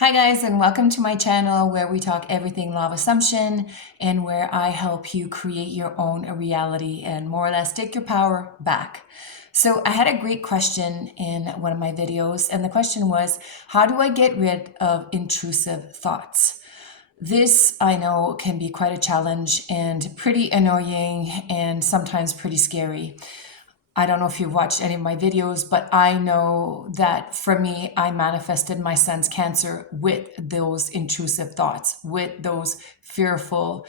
Hi guys, and welcome to my channel where we talk everything law of assumption and where I help you create your own reality and more or less take your power back. So I had a great question in one of my videos, and the question was, how do I get rid of intrusive thoughts? This, I know, can be quite a challenge and pretty annoying and sometimes pretty scary. I don't know if you've watched any of my videos, but I know that for me, I manifested my son's cancer with those intrusive thoughts, with those fearful,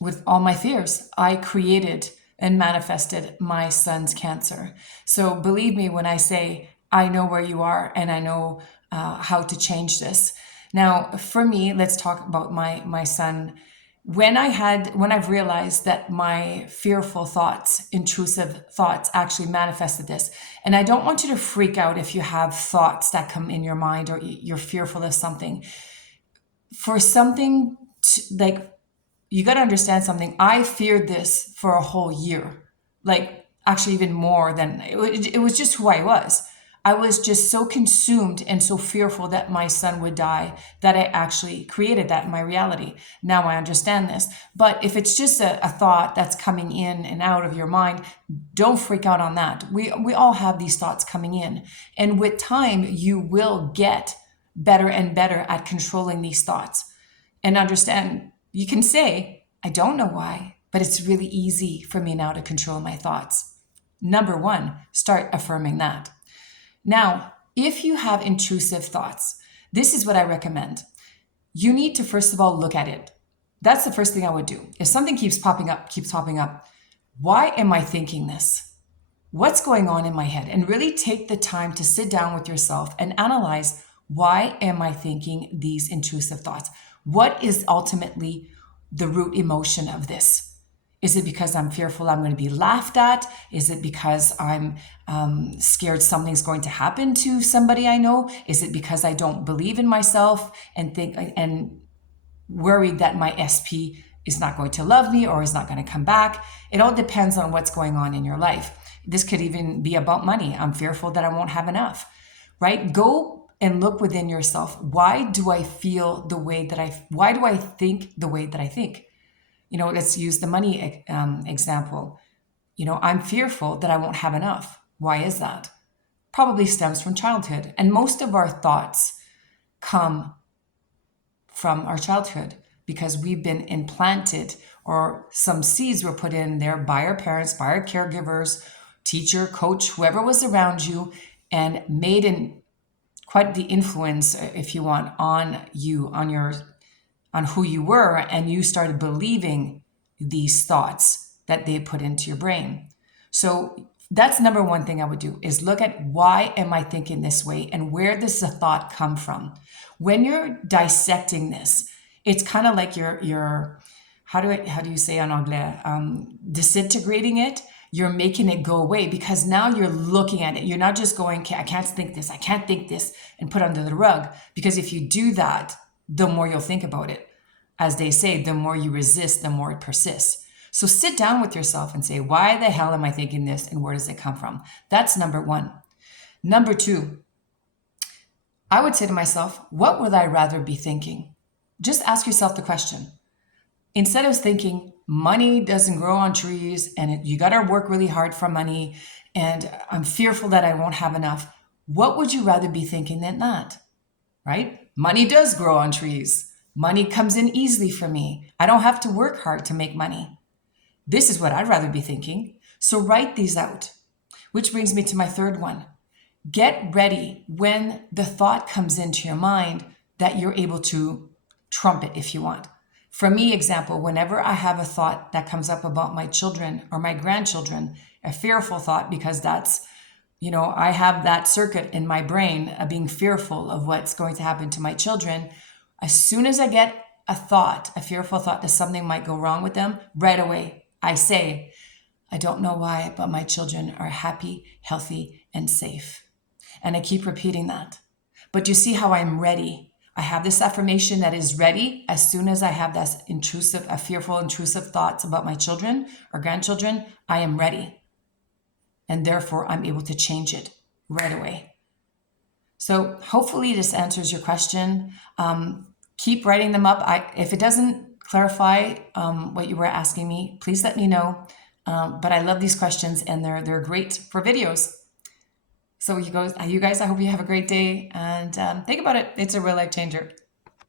with all my fears. I created and manifested my son's cancer. So believe me when I say I know where you are and I know how to change this. Now, for me, let's talk about my son. When I've realized that my fearful thoughts, intrusive thoughts actually manifested this. And I don't want you to freak out if you have thoughts that come in your mind or you're fearful of something. For something like, you got to understand something. I feared this for a whole year, like actually even more than it was just who I was. I was just so consumed and so fearful that my son would die that I actually created that in my reality. Now I understand this. But if it's just a thought that's coming in and out of your mind, don't freak out on that. We all have these thoughts coming in. And with time, you will get better and better at controlling these thoughts and understand. You can say, I don't know why, but it's really easy for me now to control my thoughts. Number one, start affirming that. Now, if you have intrusive thoughts, this is what I recommend. You need to, first of all, look at it. That's the first thing I would do. If something keeps popping up, why am I thinking this? What's going on in my head? And really take the time to sit down with yourself and analyze, why am I thinking these intrusive thoughts? What is ultimately the root emotion of this? Is it because I'm fearful I'm going to be laughed at? Is it because I'm scared something's going to happen to somebody I know? Is it because I don't believe in myself and think and worried that my SP is not going to love me or is not going to come back? It all depends on what's going on in your life. This could even be about money. I'm fearful that I won't have enough, right? Go and look within yourself. Why do I feel the way that why do I think the way that I think? Let's use the money example. I'm fearful that I won't have enough. Why is that? Probably stems from childhood. And most of our thoughts come from our childhood because we've been implanted, or some seeds were put in there by our parents, by our caregivers, teacher, coach, whoever was around you, and made quite the influence, if you want, on you, on who you were, and you started believing these thoughts that they put into your brain. So that's number one thing I would do, is look at, why am I thinking this way and where does the thought come from? When you're dissecting this, it's kind of like you're how do you say en anglais, disintegrating it. You're making it go away because now you're looking at it. You're not just going, okay, I can't think this and put under the rug. Because if you do that, the more you'll think about it. As they say, the more you resist, the more it persists. So sit down with yourself and say, why the hell am I thinking this and where does it come from? That's number one. Number two, I would say to myself, what would I rather be thinking? Just ask yourself the question. Instead of thinking money doesn't grow on trees and you got to work really hard for money and I'm fearful that I won't have enough, what would you rather be thinking than that? Right? Money does grow on trees. Money comes in easily for me. I don't have to work hard to make money. This is what I'd rather be thinking. So write these out, which brings me to my third one. Get ready when the thought comes into your mind that you're able to trump it if you want. For me, example, whenever I have a thought that comes up about my children or my grandchildren, a fearful thought, because that's, I have that circuit in my brain of being fearful of what's going to happen to my children. As soon as I get a fearful thought that something might go wrong with them, right away, I say, I don't know why, but my children are happy, healthy, and safe. And I keep repeating that. But you see how I'm ready. I have this affirmation that is ready as soon as I have that fearful, intrusive thoughts about my children or grandchildren. I am ready. And therefore, I'm able to change it right away. So hopefully this answers your question. Keep writing them up. If it doesn't clarify what you were asking me, please let me know. But I love these questions, and they're great for videos. So you guys, I hope you have a great day, and think about it. It's a real life changer.